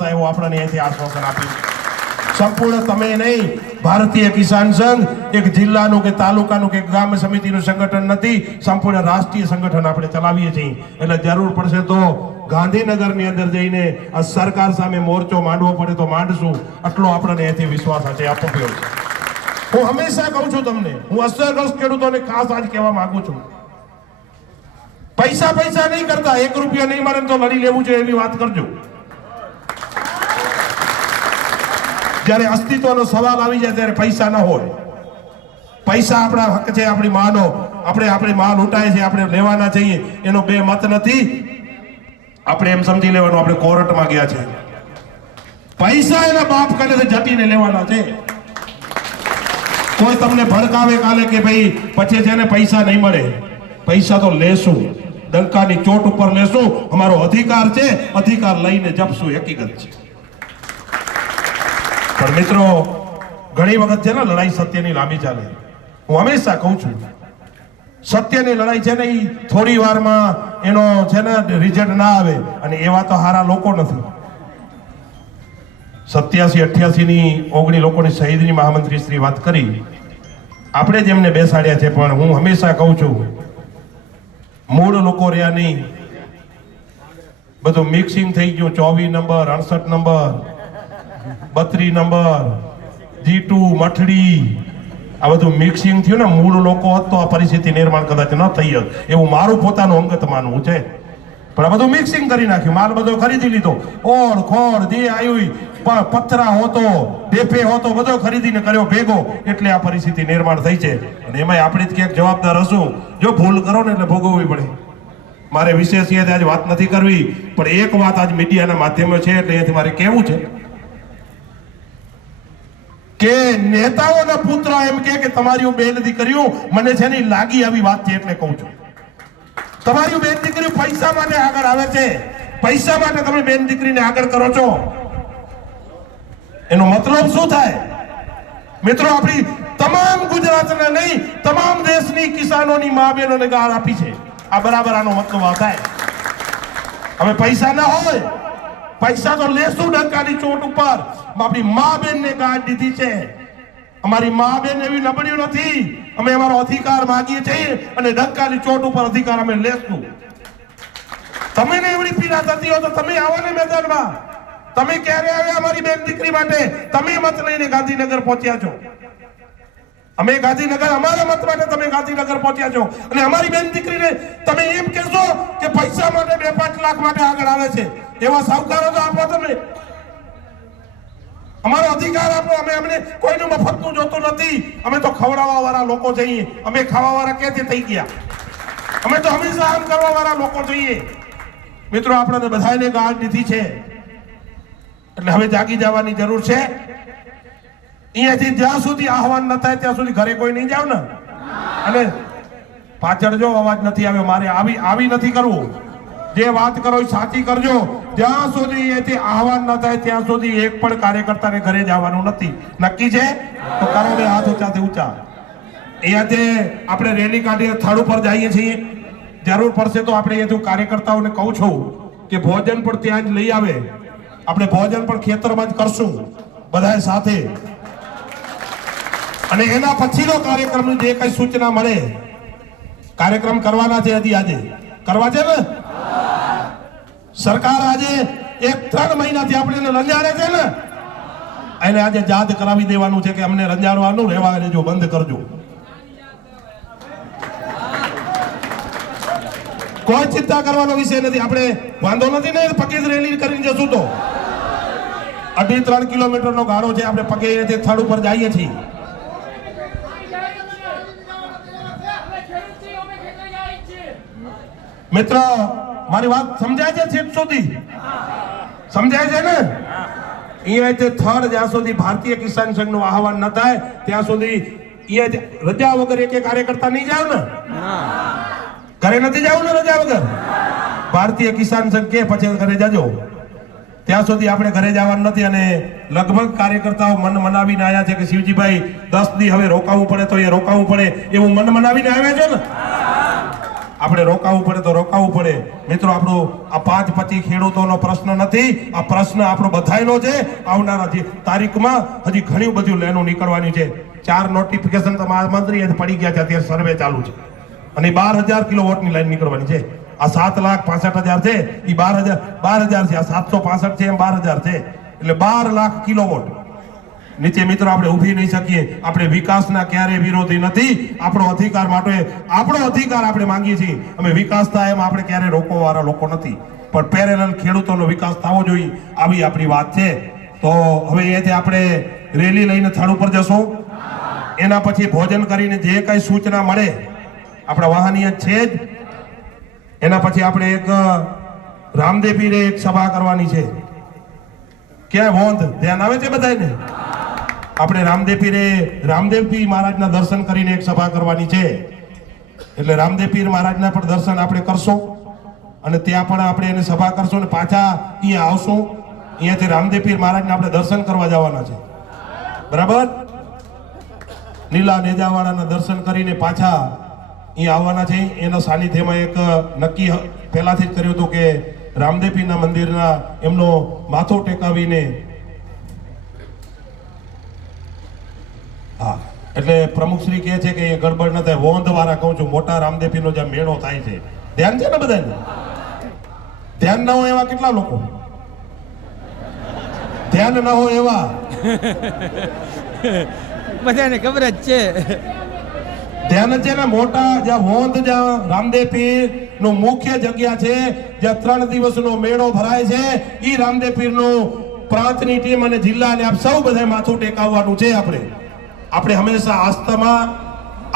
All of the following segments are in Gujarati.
થાય એવું આપણને અહીંથી આશ્વાસન આપ્યું. સંપૂર્ણ તમે નહીં, ભારતીય કિસાન સંઘ એક જિલ્લાનું કે તાલુકાનું કે ગ્રામ સમિતિનું સંગઠન નથી, સંપૂર્ણ રાષ્ટ્રીય સંગઠન આપણે ચલાવીએ છીએ. એટલે જરૂર પડશે તો ગાંધીનગરની અંદર જઈને આ સરકાર સામે મોરચો માંડવો પડે તો માંડશું. આટલો આપણને અહીંથી વિશ્વાસ આજે આપ્યો છે. હું હંમેશા કહું છું તમને, હું અસરગ્રસ્ત ખેડૂતોને ખાસ આજ કહેવા માંગુ છું, પૈસા નહીં કરતા, 1 રૂપિયા નહીં મળે તો લડી લેવું જોઈએ એવી વાત કરજો. જ્યારે અસ્તિત્વનો સવાલ આવી જાય ત્યારે પૈસા ન હોય. પૈસા આપણા હક છે, આપણી માનો, આપણી માં લૂંટાય છે, આપણે લેવાના છીએ, એનો બે મત નથી. આપણે એમ સમજી લેવાનું આપણે કોર્ટમાં ગયા છે, પૈસા એના બાપ કાઢે જટીને લેવાના છે. કોઈ તમને ભડકાવે કાલે કે ભાઈ પછી છે ને પૈસા નહીં મળે, પૈસા તો લેશું, ડંકાની ચોટ ઉપર લેશું, અમારો અધિકાર છે, અધિકાર લઈને જપશું, હકીકત છે. પણ મિત્રો ઘણી વખત છે ને લડાઈ સત્યની લાંબી ચાલે. હું હંમેશા કહું છું સત્યની લડાઈ છે ને એ થોડી વારમાં એનો છે ને રિઝલ્ટ ના આવે, અને એવા તો હારા લોકો નથી. 87-88 ની 19 લોકોની શહીદની મહામંત્રી શ્રી વાત કરી, આપણે જ એમને બેસાડ્યા છે. પણ હું હંમેશા કહું છું મૂળ લોકો રહ્યા નહીં, બધું મિક્સિંગ થઈ ગયું. 24 નંબર, 68 નંબર, 32 નંબર, G2 મઠડી, આ બધું મિક્સિંગ થયું ને. મૂળ લોકો હોત તો આ પરિસ્થિતિ નિર્માણ કદાચ ન થઈ હોત, એવું મારું પોતાનું અંગત માનવું છે. પણ આ બધું મિક્સિંગ કરી નાખ્યું, માલ બધો ખરીદી લીધો, ઓળ ખોળ જે આવ્યું, પથરા હોતો, ડેફે હોતો, બધો ખરીદીને કર્યો ભેગો, એટલે આ પરિસ્થિતિ નિર્માણ થઈ છે. અને એમાંય આપણે જ ક્યાંક જવાબદાર હશું. જો ભૂલ કરો ને એટલે ભોગવવી પડે. મારે વિશેષ આજે વાત નથી કરવી, પણ એક વાત આજ મીડિયાના માધ્યમો છે એટલે અહીંયાથી મારે કહેવું છે કે નેતાઓના પુત્ર એમ કે તમારી બેન દીકરીઓ, મને છે ને લાગી આવી વાત છે એટલે કહું છું, તમારી બેન દીકરીઓ પૈસા માટે આગળ આવે છે, પૈસા માટે તમે બેન દીકરીને આગળ કરો છો. એનો મતલબ શું થાય મિત્રો? આપણી તમામ ગુજરાતના નહીં, તમામ દેશની કિસાનોની મા બહેનોને ગાળ આપી છે. આ બરાબર આનો મતલબ આ થાય. હવે પૈસા ના હોય, પૈસા તો લેશું ડંકાની ચોટ ઉપર. આપણી મા બેન ને ગાળ દીધી છે. અમારી મા બેન એવી નબળી નથી, અમે અમારો અધિકાર માંગીએ છીએ અને ડંકાની ચોટ ઉપર અધિકાર અમે લેશું. તમે ને એવડી પીડા થતી હોય તો તમે આવો ને મેદાનમાં. તમે ક્યારે આવ્યા અમારી બેન દીકરી માટે? તમે મત લઈને ગાંધીનગર પહોંચ્યા છો. અમે ગાંધીનગર, અમારા મત માટે તમે ગાંધીનગર પહોંચ્યા છો, અને અમારી બેન દીકરીને તમે એમ કહેશો કે પૈસા માટે 2-5 લાખ માટે આગળ આવે છે. એવા સાવકારો તો આપો તમે. અમારો અધિકાર આપો. અમે અમને કોઈનું મફતનું જોતું નથી. અમે તો ખવડાવવા વાળા લોકો છીએ. અમે ખાવા વાળા ક્યાંથી થઈ ગયા? અમે તો હંમેશા આમ કરવા વાળા લોકો છીએ. મિત્રો આપણને બધાને ગાળ દીધી છે, એટલે હવે જાગી જવાની જરૂર છે. અહીંયાથી જ્યાં સુધી આહવાન ન થાય ત્યાં સુધી ઘરે કોઈ નહીં જાવ ને. અને પાછળ જો અવાજ નથી આવ્યો, મારે આવી નથી કરવું. જે વાત કરો એ સાચી કરજો. જ્યાં સુધી અહીંયાથી આહવાન ન થાય ત્યાં સુધી એક પણ કાર્યકર્તાને ઘરે જવાનું નથી. નક્કી છે? તો કરો બે હાથ ઊંચાથી ઊંચા. અહીંયાથી આપણે રેલી કાઢીને સ્થળ ઉપર જઈએ છીએ. જરૂર પડશે તો આપણે અહીંયાથી કાર્યકર્તાઓને કહું છું કે ભોજન પણ ત્યાં જ લઈ આવે. આપણે ભોજન પણ ખેતરમાં જ કરશું બધાએ સાથે. અને એના પછીનો કાર્યક્રમની જે કઈ સૂચના મળે, કાર્યક્રમ કરવાના છે. હજી આજે કરવા છે ને. સરકાર આજે 3 મહિનાથી આપણે રંજાડે છે ને, એને આજે યાદ કરાવી દેવાનું છે કે અમને રંજાડવાનું રહેવા દેજો, બંધ કરજો. કોઈ ચિંતા કરવાનો વિષય નથી. આપણે વાંધો નથી ને, પગે જ રેલી કરીને જશું તો 2.5-3 કિલોમીટરનો ગાળો છે. આપણે પગે સ્થળ ઉપર જઈએ છીએ. મિત્ર મારી વાત સમજાય છે? સીટ સુધી સમજાય છે ને? અહીંયા થર્ડ જ્યાં સુધી ભારતીય કિસાન સંઘનું આહવાન ન થાય ત્યાં સુધી અહીંયા રજા વગર એક કાર્યકર્તા નહીં જાવ ને. ઘરે નથી જવું ને રજા વગર. ભારતીય કિસાન સંઘ કે પછી ઘરે જાજો. ત્યાં સુધી આપણે ઘરે જવાનું નથી. અને લગભગ કાર્યકર્તાઓ મન મનાવીને આવ્યા છે કે શિવજીભાઈ 10 દી હવે રોકાવું પડે તો એ રોકાવું પડે, એવું મન મનાવીને આવ્યા છો ને. આપણે રોકાવું પડે તો રોકાવું પડે. મિત્રો આપણો આ 5-25 ખેડૂતોનો પ્રશ્ન નથી, આ પ્રશ્ન આપણો બધાયનો છે. આવનારા તારીખમાં હજી ઘણી બધી લાઈનો નીકળવાની છે. 4 નોટિફિકેશન તો મંત્રી પડી ગયા છે, અત્યારે સર્વે ચાલુ છે અને 12,000 કિલોવોટની લાઈન નીકળવાની છે. આ 7,65,000 છે એ 12,000 છે, આ 765 છે એમ 12,000 છે, એટલે 12 લાખ કિલોવોટ નીચે. મિત્રો આપણે ઊભી નહીં શકીએ. આપણે વિકાસના ક્યારેય વિરોધી નથી. આપણો અધિકાર માટે આપણો અધિકાર આપણે માંગીએ છીએ. અમે વિકાસ થાય એમ આપણે ક્યારેય રોકવાવાળા લોકો નથી, પણ પેરેલલ ખેડૂતોનો વિકાસ થવો જોઈએ આવી આપણી વાત છે. તો હવે અહીંયાથી આપણે રેલી લઈને સ્થળ ઉપર જશું. એના પછી ભોજન કરીને જે કઈ સૂચના મળે આપણા વાહનીય છે જ. એના પછી આપણે એક રામદેવ પીરે એક સભા કરવાની છે. ક્યાં વોંધ ધ્યાન આવે છે બધાને? આપણે રામદેવ પીર મહારાજના દર્શન કરીને એક સભા કરવાની છે. એટલે રામદેવ પીર મહારાજના પણ દર્શન આપણે કરશું અને ત્યાં પણ આપણે એને સભા કરશું અને પાછા અહીંયા આવશું. અહીંયાથી રામદેવ પીર મહારાજને આપણે દર્શન કરવા જવાના છે, બરાબર? નીલા નેજાવાળાના દર્શન કરીને પાછા અહીંયા આવવાના છે. એના સાનિધ્યમાં એક નક્કી પહેલાથી જ કર્યું હતું કે રામદેવ પીરના મંદિરના એમનો માથો ટેકાવીને, હા, એટલે પ્રમુખ શ્રી કહે છે કે એ ગડબડ ન થાય. વોંધ વાળા કહું છું, મોટા રામદેવ પીરનો જ્યાં મેળો થાય છે, ધ્યાન છે ને બધાને? ધ્યાન ન હોય એવા કેટલા લોકો? ધ્યાન ન હોય એવા બધાને ખબર જ છે. ધ્યાન છે ને? મોટા જ્યાં વોંધ, જ્યાં રામદેવ પીર નું મુખ્ય જગ્યા છે, જ્યાં 3 દિવસનો મેળો ભરાય છે, ઈ રામદેવ પીર નું પ્રાંતની ટીમ અને જિલ્લાને આપ સૌ બધા માથું ટેકાવવાનું છે. આપણે હંમેશા આસ્થામાં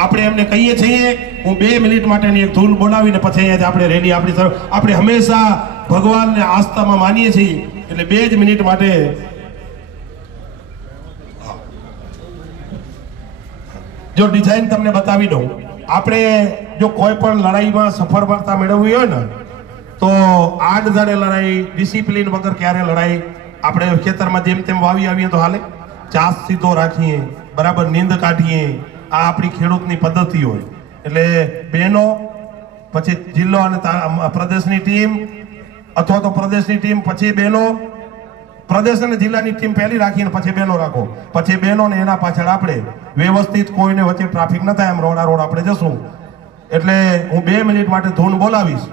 આપણે એમને કહીએ છીએ. હું 2 મિનિટ માટેની એક ધૂન બોલાવીને પછી અહીંયા આપણે રેલી આપણે હંમેશા ભગવાનને આસ્થામાં માનીએ છીએ, એટલે 2 જ મિનિટ માટે જો ડિઝાઇન તમને બતાવી દઉં. આપણે જો કોઈ પણ લડાઈમાં સફળતા મેળવવી હોય ને તો આડધારે લડાઈ, ડિસિપ્લિન વગર ક્યારે લડાઈ. આપણે ખેતરમાં જેમ તેમ વાવી આવીએ તો હાલે? ચાસ સીધો રાખીએ, બરાબર નીંદ કાઢીએ. આ આપણી ખેડૂતની પદ્ધતિ હોય. એટલે બહેનો, પછી જિલ્લો અને પ્રદેશની ટીમ, અથવા તો પ્રદેશની ટીમ પછી બહેનો, પ્રદેશ અને જિલ્લાની ટીમ પહેલી રાખીને પછી બહેનો રાખો, પછી બહેનો ને એના પાછળ આપણે વ્યવસ્થિત, કોઈને વચ્ચે ટ્રાફિક ન થાય એમ રોડ આપણે જશું. એટલે હું 2 મિનિટ માટે ધૂન બોલાવીશ.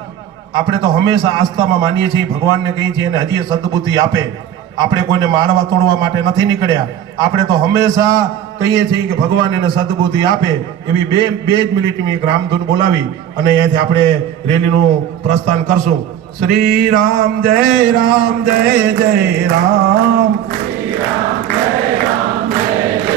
આપણે તો હંમેશા આસ્થામાં માનીએ છીએ, ભગવાનને કહીએ છીએ અને હજી સદબુદ્ધિ આપે. આપણે કોઈને મારવા તોડવા માટે નથી નીકળ્યા. આપણે તો હંમેશા કહીએ છીએ કે ભગવાન એને સદબુદ્ધિ આપે. એવી 2 જ મિનિટની એક રામધૂન બોલાવી અને અહીંયાથી આપણે રેલીનું પ્રસ્થાન કરશું. શ્રી રામ જય જય રામ.